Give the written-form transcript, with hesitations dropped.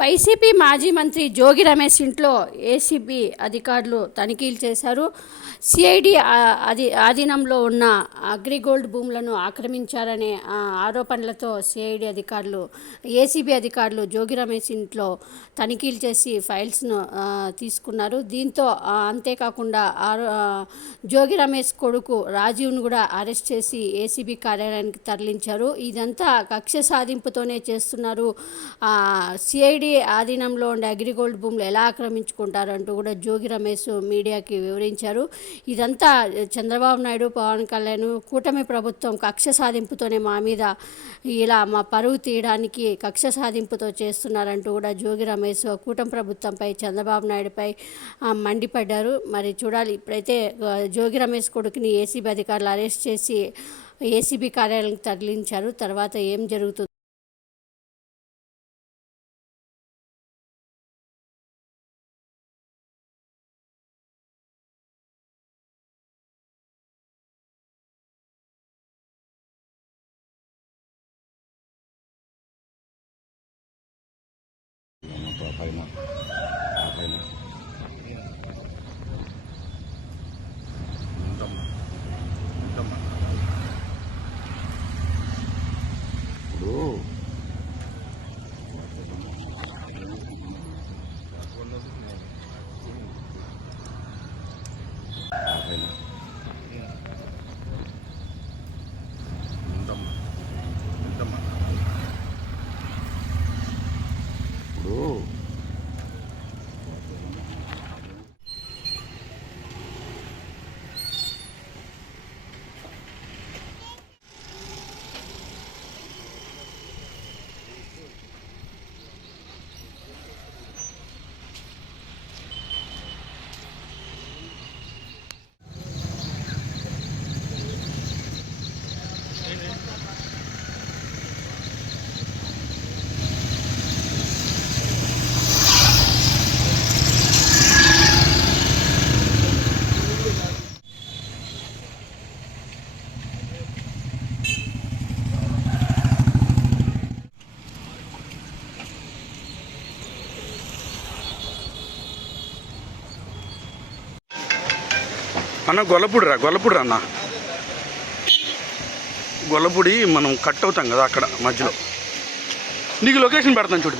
YCP మాజీ మంత్రి జోగి రమేష్ ఇంట్లో ఏసీబీ అధికారులు తనిఖీలు చేశారు. సిఐడి ఆధీనంలో ఉన్న అగ్రిగోల్డ్ భూములను ఆక్రమించారనే ఆరోపణలతో ఏసీబీ అధికారులు జోగి రమేష్ ఇంట్లో తనిఖీలు చేసి ఫైల్స్ను తీసుకున్నారు. దీంతో అంతేకాకుండా జోగి రమేష్ కొడుకు రాజీవ్ను కూడా అరెస్ట్ చేసి ఏసీబీ కార్యాలయానికి తరలించారు. ఇదంతా కక్ష సాధింపుతోనే చేస్తున్నారు. సిఐడి ఆధీనంలో ఉండే అగ్రిగోల్డ్ భూములు ఎలా ఆక్రమించుకుంటారంటూ కూడా జోగి రమేష్ మీడియాకి వివరించారు. ఇదంతా చంద్రబాబు నాయుడు, పవన్ కళ్యాణ్, కూటమి ప్రభుత్వం కక్ష సాధింపుతోనే మా మీద ఇలా మా పరువు తీయడానికి కక్ష సాధింపుతో చేస్తున్నారంటూ కూడా జోగి రమేష్ కూటమి ప్రభుత్వంపై, చంద్రబాబు నాయుడుపై మండిపడ్డారు. మరి చూడాలి. ఇప్పుడైతే జోగి రమేష్ కొడుకుని ఏసీబీ అధికారులు అరెస్ట్ చేసి ఏసీబీ కార్యాలయానికి తరలించారు. తర్వాత ఏం జరుగుతుంది? పైన అన్న గొల్లపూడి అన్న గొల్లపూడి మనం కట్ అవుతాం కదా అక్కడ మధ్యలో. నీకు లొకేషన్ పెడతాను చూడు.